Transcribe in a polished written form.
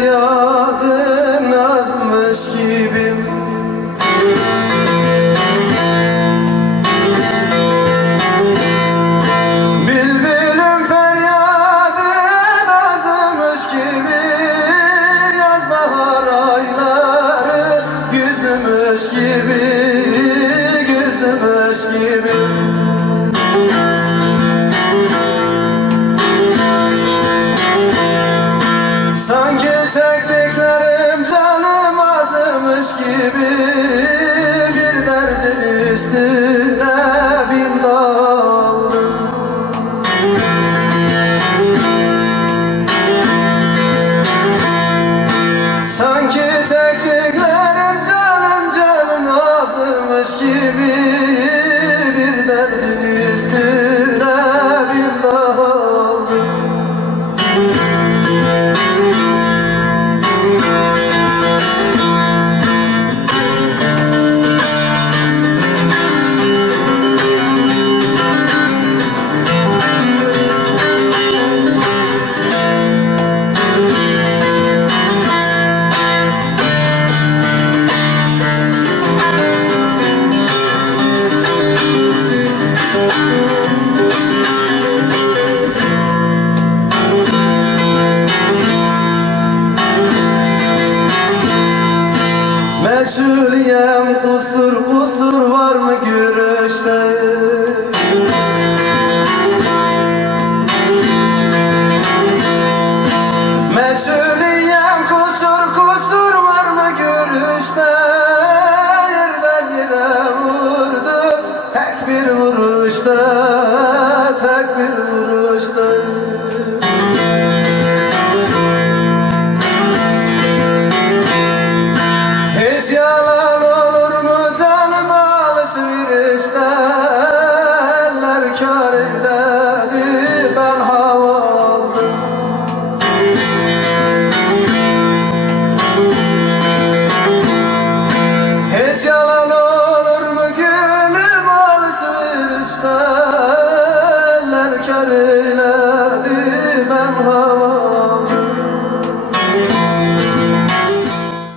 feryadın azmış gibi. Bülbülüm feryadın azmış gibi, yaz bahar ayları güzmüş gibi, güzmüş gibi. Sanki çektiklerim canım azmış gibi, bir derdin üstüne bin daldım. Sanki çektiklerim canım azmış gibi, bir derdin üstüne bin daldım. Meçhuliyem, kusur kusur var mı görüşte? Meçhul